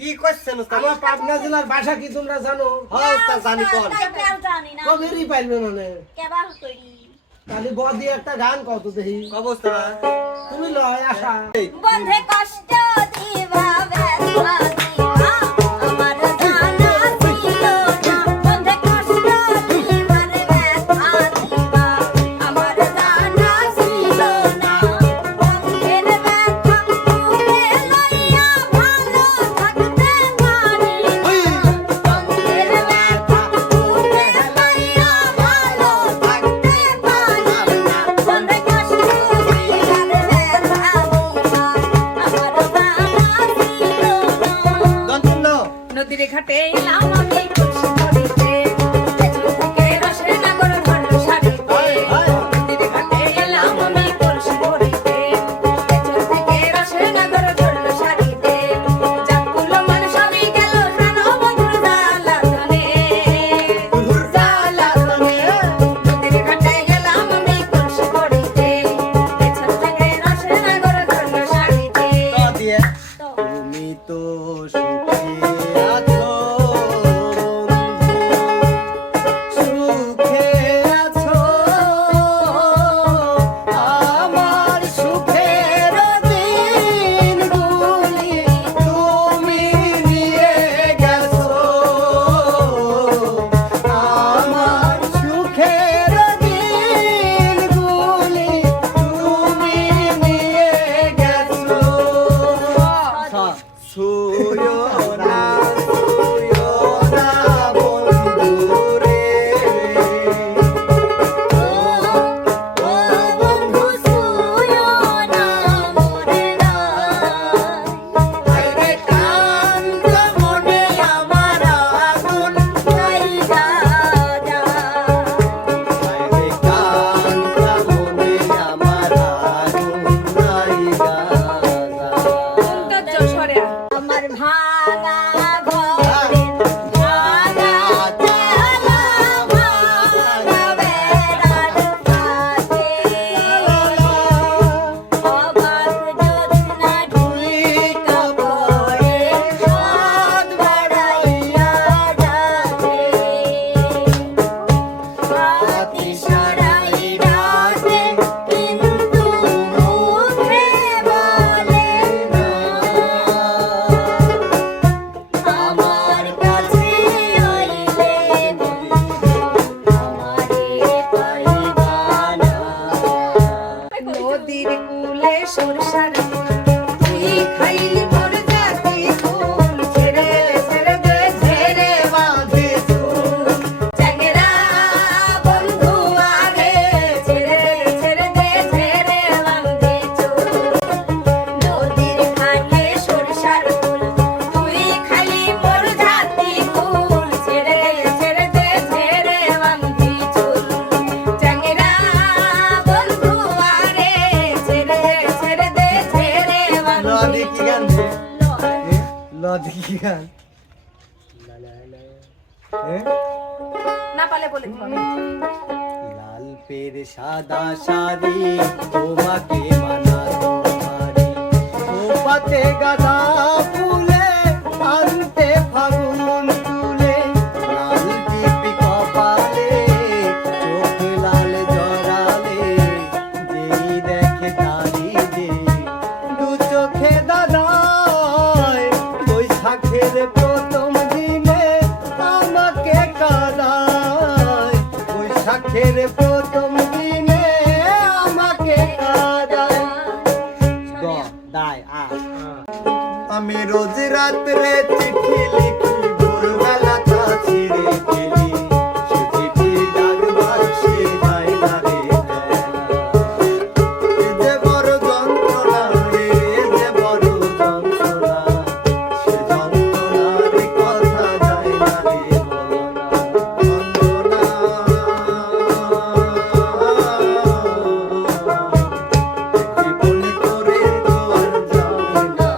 কি কইছেন উস্তাদ? আমার পাবনা জেলার ভাষা কি তোমরা জানো? হ্যাঁ উস্তাদ জানি কোন। কবেরই পাইবে মানে কেবা করি তাহলে বদি একটা গান কত দেখি কব উস্তাদ? তুমি লয় আশা বন্ধে কষ্ট দিবা ব্যথা দিবা আমার জানা ছিল না বন্ধে কষ্ট দিবা ব্যথা দিবা আমার জানা ছিল না বন্ধের ব্যথা তুলে লইয়া ভালো থাকতে পারি বন্ধের ব্যথা তুলে লইয়া ভালো থাকতে পারি বন্ধে কষ্ট দিবা ব্যথা দিবা আমার জানা ছিল না দন্তন নদীর ঘাটে এলাম আমি খুশি করিতে পেছন থেকে রসে নাগর ধরল শাড়িতে নদীর ঘাটে এলাম আমি খুশি করিতে পেছন থেকে রসে নাগর ধরল শাড়িতে জাকুল মন সবই গেল জানো বন্ধুর জ্বালাতনে নদীর ঘাটে গেলাম আমি খুশি করিতে পেছন থেকে রসে নাগর ধরল শাড়িতে তো দিয়ে তো তুমি তো সুখে আছো সুখে আছো আমার সুখের দিনগুলি তুমি নিয়ে গেছো আমার সুখের দিনগুলি তুমি নিয়ে গেছো ছুঁয়ো না বন্ধুরে ও বন্ধু সুয়ো না মোরে আরে কান্ত মনে আমার আগুন লাইগা যা আরে কান্ত মনে আমার আগুন লাইগা তো সরে আমার ভাঙা ঘরে ভাঙা চালা ভাঙা বেড়ার কাছে অবাক জ্যোৎস্না ঢুইকা পড়ে সাত বেড়াইয়া যাচ্ছে হাতি সরাই ডাকে কিন্তু মুখে বলে না আমার কাছে আইলে আমারে পাইবা না নদীর কূলে সরষার ফুল তুই খাইলি মোর জাতি ফুল ছেড়ে ছেড়ে দে ছেড়ে বাঁধে চুল চ্যাংড়া বন্ধু আগে ছেড়ে ছেড়ে দে ছেড়ে বাঁধে চুল নদীর খালে সরষার ফুল তুই খালি মোর জাতি ফুল ছেড়ে ছেড়ে দে ছেড়ে বাঁধি চুল চ্যাংড়া বন্ধু আরে ছেড়ে ছেড়ে দে ছেড়ে বাঁধি লদি কি গান লদি কি গান না পালে বলে লাল পের সাদা শাড়ি তোমাকে মানাতো ভারী সোপাতে গাঁদা ফুলে আনতে ফাগুন তুলে লাল টিপি কপালে চোখ লাল জড়ালে যেই দেখে তারি যে দু চোখে দাদায় বৈশাখের প্রথম দিনে আমাকে কাদায় বৈশাখের প্রথম দিনে আমাকে কাদায় দায় আমি রোজ রাত্রে চিঠি লিখি ভোরবেলা তা ছিঁড়ে ফেলি সে চিঠি ডাকবার সে যায় না রে এ যে বড় যন্ত্রণা রে এ যে বড় যন্ত্রণা সে যন্ত্রণার কথা যায় না রে জীবন করে তো আর যায় না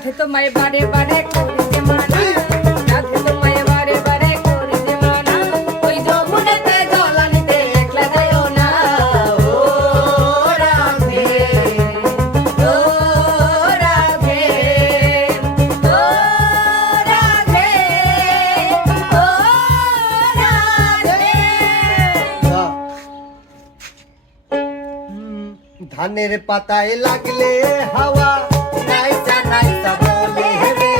রাধে তোমায় বারে বারে করিতে মানা, রাধে তোমায় বারে বারে করিতে মানা, ওই যমুনাতে জল আনিতে একলা যাইও না। ও রাধে, ও রাধে, ও রাধে, ও রাধে। ধানের পাতায় লাগলে হাওয়া নাইসা নাইসা বলে রে,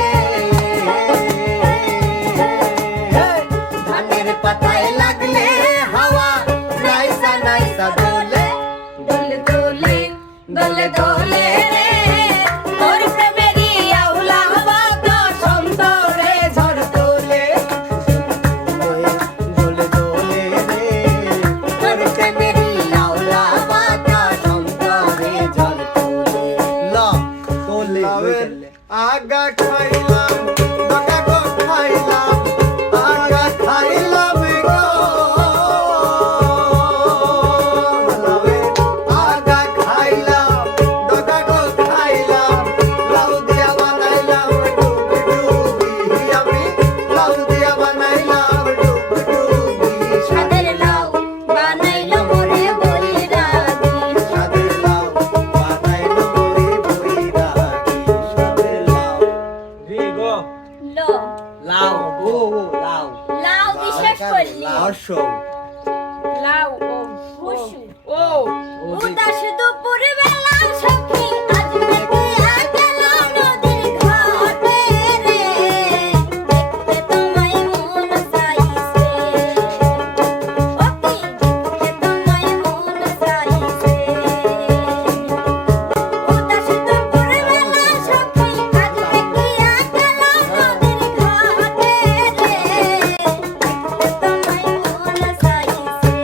ধানের পাতায় লাগলে হাওয়া নাইসা নাইসা বলে, দোলে দোলে দোলে দোলে রে, তোর প্রেমেরই আউলা বাতাস অন্তরে ঝড় তোলে। দোলে দোলে রে তোর প্রেমেরই আওলা বাতাস অন্তরে ঝড় তোলে। ল তোলে আগা খাইলাম ডগা গো খাইলাম, আগা খাইলাম গো লাউয়ের আগা খাইলাম ডগা গো খাইলাম, লাউ দিয়া বানাইলাম ডুবি ডুবি, আমি লাউ দিয়া বানাইলাম ডুবি ডুবি, সাদের লাউ বানাইলো মোরে বৈরাগী, সাদের লাউ বানাইলো মোরে বৈরাগী, সাদের লাউ লো লাউ ও লাউ লাউ বিশেষ করলি, অসম লাউ ও হুসু ও উদাস দুপুর বেলা সখী আজ দেখিয়া গেল নদীর ঘাটে রে, দেখতে তোমায় মন চাইছে, ও কি দেখতে তোমায় মন চাইছে, উদাস দুপুর বেলা সখী আজ দেখিয়া গেল নদীর ঘাটে রে, দেখতে তোমায় মন চাইছে,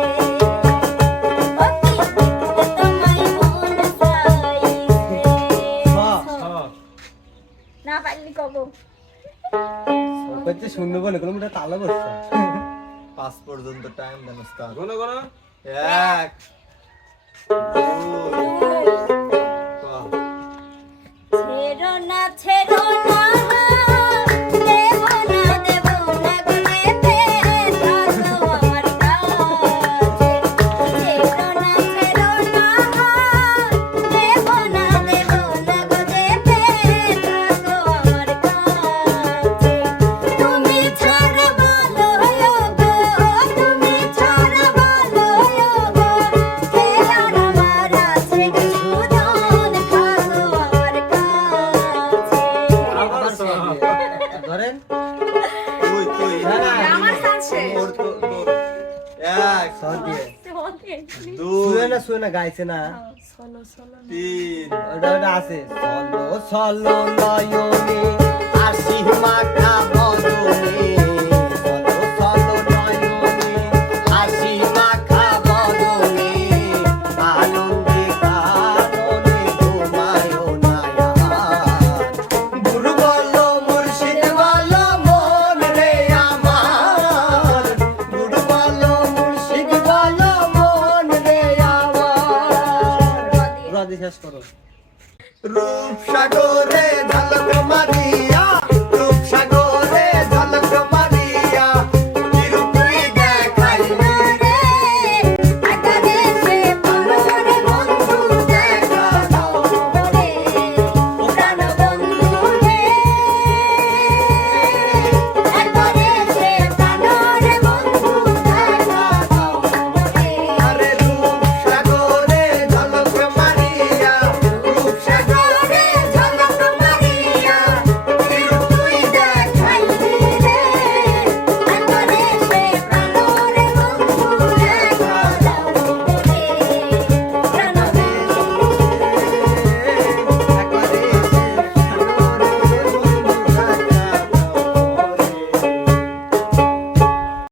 ও কি দেখতে তোমায় মন চাইছে। না পারলি কব করতে শুনবো বলে কোনো মোটা তালা বসছে 5 পর্যন্ত টাইম দেন উস্তাদ কোন কোন 1 ছেড়ো না ছেড়ো না দেব না দেব না গো যেতে থাকো আমার কাছে, ছেড়ো না ছেড়ো না দেব না দেব না গো যেতে থাকো আমার কাছে, তুমি ছাড়া ভালো গো, তুমি ছাড়া ভালো গো, কে আর আমার আছে সুজন থাকো আমার কাছে। ধরেন তুই আমার সাথে তোর তো 1 সর দিয়ে 2 শুয়ে না গাইছে না 3 ওটা আছে চলো চলো নয়নে আসি মাখা বদনে